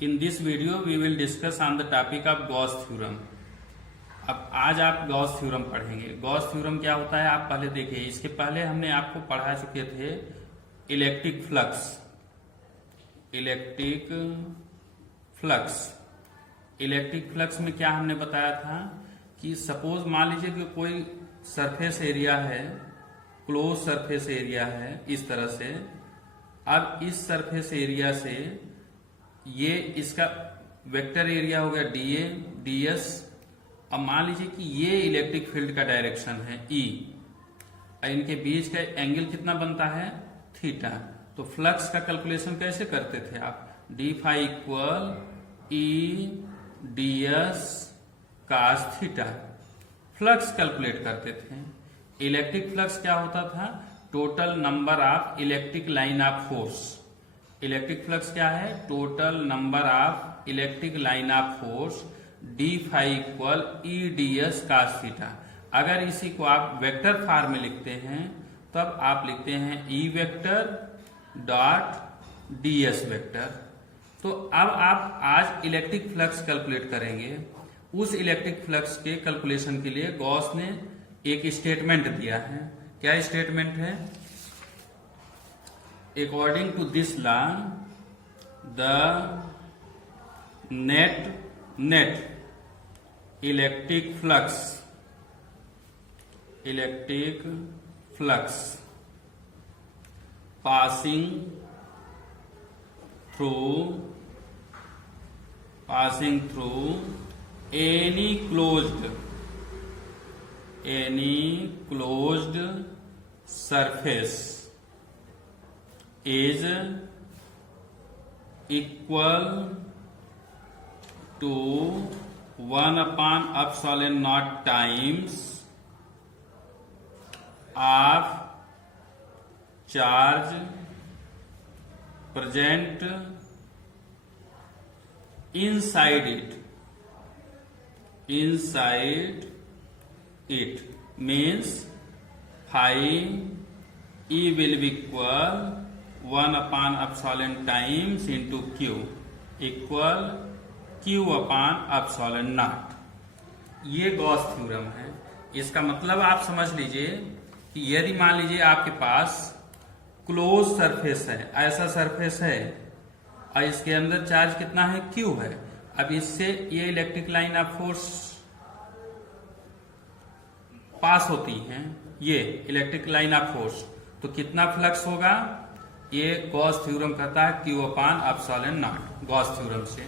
In this video we will discuss on the topic of Gauss theorem। अब आज आप Gauss theorem पढ़ेंगे। Gauss theorem क्या होता है आप पहले देखिए। इसके पहले हमने आपको पढ़ा चुके थे इलेक्ट्रिक फ्लक्स। इलेक्ट्रिक फ्लक्स में क्या हमने बताया था कि सपोज मान लीजिए कि कोई सरफेस एरिया है, क्लोज सरफेस एरिया है इस तरह से। अब इस सरफेस एरिया से ये इसका वेक्टर एरिया हो गया डीए डीएस। अब मान लीजिए कि ये इलेक्ट्रिक फील्ड का डायरेक्शन है ई, इनके बीच का एंगल कितना बनता है थीटा। तो फ्लक्स का कैलकुलेशन कैसे करते थे आप? D phi equal E d s cos theta flux calculate करते थे। इलेक्ट्रिक फ्लक्स क्या होता था? Total number of electric line of force. Electric flux क्या है? Total number of electric line of force d phi equal E D S cos theta. अगर इसी को आप वेक्टर फॉर्म में लिखते हैं तब आप लिखते हैं E vector dot D S vector. तो अब आप आज इलेक्ट्रिक फ्लक्स कैलकुलेट करेंगे। उस इलेक्ट्रिक फ्लक्स के कैलकुलेशन के लिए गॉस ने एक स्टेटमेंट दिया है। क्या स्टेटमेंट है? According to this law, the net electric flux passing through any closed surface is equal to 1/epsilon naught times of charge present inside it means phi E will be equal 1/epsilon times into Q equal Q/epsilon naught। ये Gauss theorem है। इसका मतलब आप समझ लीजिए कि यदि मान लीजिए आपके पास क्लोज सरफेस है, ऐसा सरफेस है और इसके अंदर चार्ज कितना है Q है। अब इससे ये electric line of force pass होती हैं, ये इलेक्ट्रिक लाइन ऑफ फोर्स, तो कितना फ्लक्स होगा? ये गॉस थ्योरम कहता है Q/epsilon naught। गॉस थ्योरम से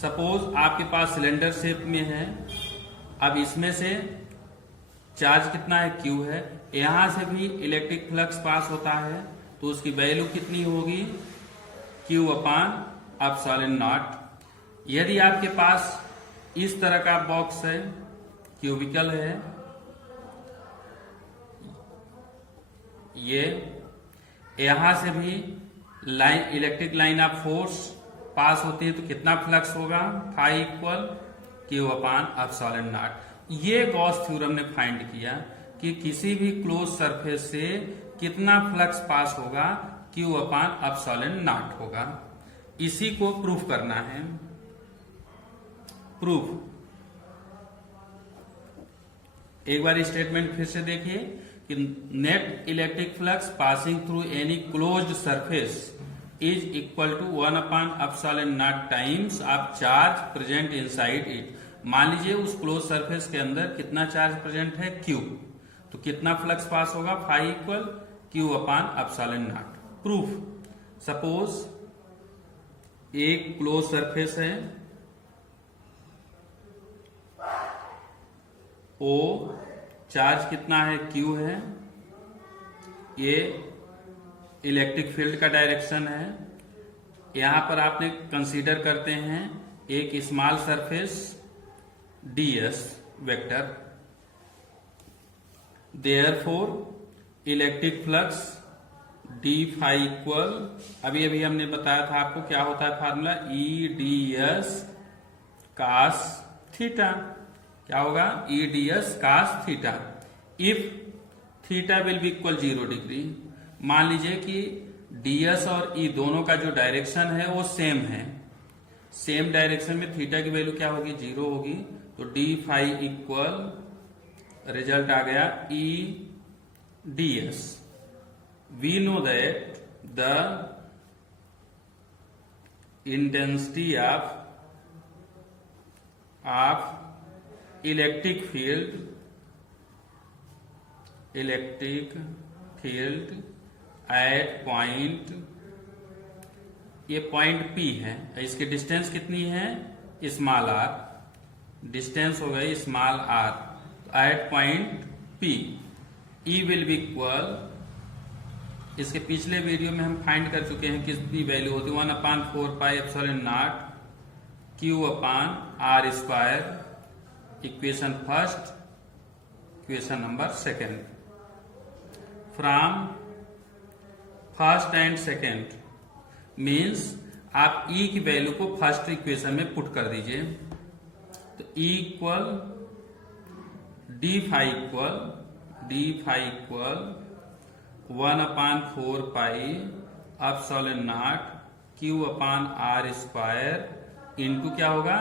सपोज आपके पास सिलेंडर शेप में है। अब इसमें से चार्ज कितना है Q है, यहां से भी इलेक्ट्रिक फ्लक्स पास होता है तो उसकी वैल्यू कितनी होगी? Q/epsilon naught। यदि आपके पास इस तरह का बॉक्स है, क्यूबिकल है, ये यहां से भी electric line of force pass होती है तो कितना फ्लक्स होगा? Phi equal Q/epsilon naught। ये गॉस थ्योरम ने फाइंड किया कि किसी भी क्लोज सरफेस से कितना फ्लक्स पास होगा, Q/epsilon naught होगा। इसी को प्रूफ करना है। प्रूफ एक बार स्टेटमेंट फिर से देखिए कि net electric flux passing through any closed surface is equal to 1/epsilon naught times of charge present inside it. मान लीजिए उस क्लोज सरफेस के अंदर कितना चार्ज प्रेजेंट है Q, तो कितना फ्लक्स पास होगा? Phi equal Q/epsilon naught। Proof suppose एक क्लोज सरफेस है O, चार्ज कितना है Q है, ये इलेक्ट्रिक फील्ड का डायरेक्शन है। यहां पर आपने कंसीडर करते हैं एक small surface ds vector. Therefore electric flux d phi equal, अभी हमने बताया था आपको क्या होता है formula, E D S cos theta. क्या होगा? E D S cos theta if theta will be equal 0 degree. मान लीजिए कि ds और e दोनों का जो डायरेक्शन है वो सेम है। सेम डायरेक्शन में थीटा की वैल्यू क्या होगी, 0 होगी। तो डी फाई इक्वल रिजल्ट आ गया E D s. We know that the intensity of electric field at point, ये पॉइंट P है, इसकी डिस्टेंस कितनी है, स्मॉल r, डिस्टेंस हो गई small r, at point P E will be equal, इसके पिछले वीडियो में हम फाइंड कर चुके हैं किसकी वैल्यू होती है 1/4πε0 Q upon r square, equation first, equation number second. From first and second means आप E की वैल्यू को फर्स्ट इक्वेशन में पुट कर दीजिए। तो E equal d phi equal 1/4πε0 Q upon r square into क्या होगा,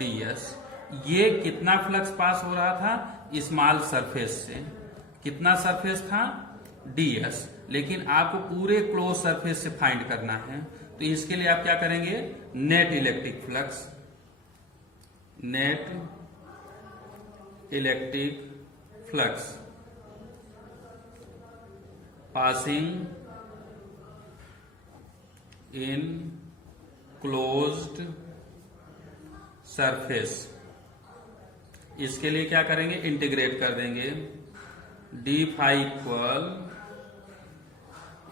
ds। ये कितना फ्लक्स पास हो रहा था, स्मॉल सरफेस से, कितना सरफेस था, ds, लेकिन आपको पूरे क्लोज सरफेस से फाइंड करना है। तो इसके लिए आप क्या करेंगे, net electric flux passing in closed surface, इसके लिए क्या करेंगे, इंटीग्रेट कर देंगे। डी फाई इक्वल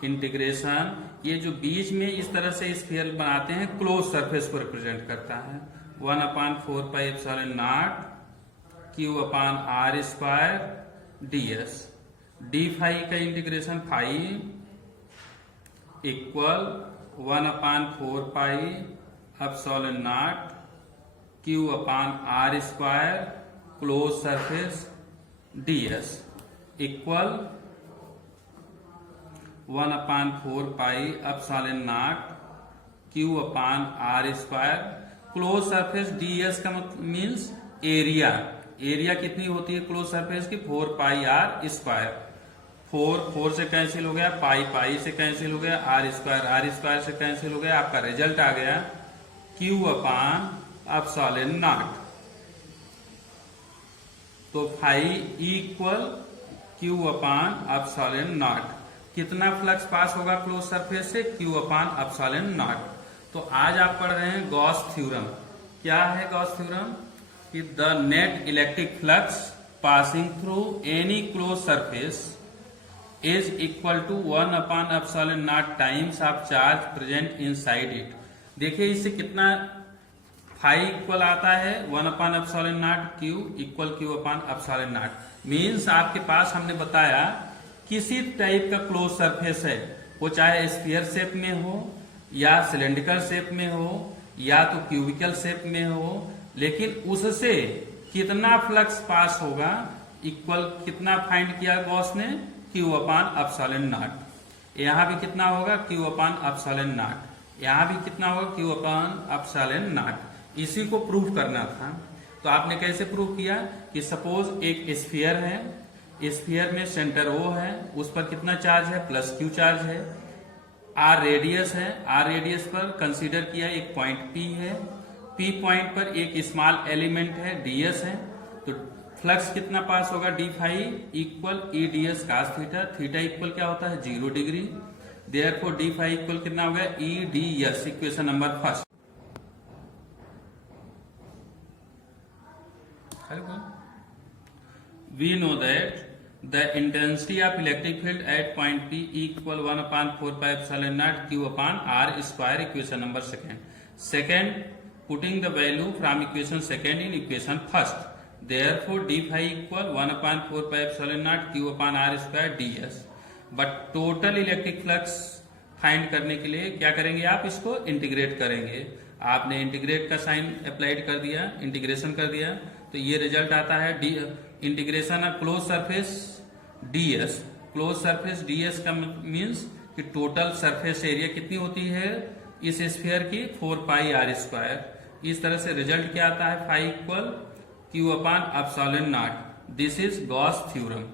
इंटीग्रेशन, ये जो बीच में इस तरह से स्फीयर बनाते हैं क्लोज सरफेस को रिप्रेजेंट करता है, 1/4πε0 Q upon r square ds। D phi का integration phi equal 1/4πε0 Q upon r square close surface ds equal 1/4πε0 Q upon r square close surface ds का मीन्स एरिया, एरिया कितनी होती है close surface की, 4πr square, 4 से cancel हो गया, पाई से कैंसिल हो गया, r स्क्वायर से कैंसिल हो गया, आपका रिजल्ट आ गया Q अपान ε0। तो फाई इक्वल Q अपान ε0, कितना फ्लक्स पास होगा क्लोज सरफेस से, Q अपान ε0। तो आज आप पढ़ रहे हैं गॉस थ्योरम। क्या है गॉस थ्योरम, कि the net electric flux passing through any close surface is equal to 1/ε0 times of charge present inside it. देखिए इससे कितना फाई इक्वल आता है, 1/ε0 Q equal Q upon ε0। Means आपके पास हमने बताया किसी टाइप का क्लोज सरफेस है, वो चाहे स्फीयर शेप में हो या सिलेंड्रिकल शेप में हो या तो क्यूबिकल शेप में हो, लेकिन उससे कितना फ्लक्स पास होगा इक्वल कितना फाइंड किया गॉस ने, Q अपान ε0। यहां भी कितना होगा, Q अपान ε0, यहां भी कितना होगा, Q अपान ε0। इसी को प्रूव करना था। तो आपने कैसे प्रूव किया, कि सपोज एक स्फीयर है, स्फीयर में सेंटर O है, उस पर कितना चार्ज है, +Q चार्ज है, R रेडियस है, R रेडियस पर कंसीडर किया एक पॉइंट P है, P पॉइंट पर एक स्मॉल एलिमेंट है, ds है। तो फ्लक्स कितना पास होगा, d phi equal E D S cos theta, theta equal क्या होता है 0 degree, therefore d phi equal कितना हो गया, E D s, equation number first. We know that the intensity of electric field at point P equal 1/4πε0 Q upon r square, equation number second, putting the value from equation second in equation first, therefore d phi equal 1/4πε0 Q upon r square ds। But total electric flux find करने के लिए क्या करेंगे, आप इसको integrate करेंगे। आपने integrate का साइन अप्लाइड कर दिया, इंटीग्रेशन कर दिया, तो ये रिजल्ट आता है integration of close surface ds। Close surface ds का मीन्स कि टोटल सरफेस एरिया कितनी होती है इस स्फीयर की, 4πr स्क्वायर। इस तरह से रिजल्ट क्या आता है, phi equal q upon epsilon naught. This is Gauss theorem.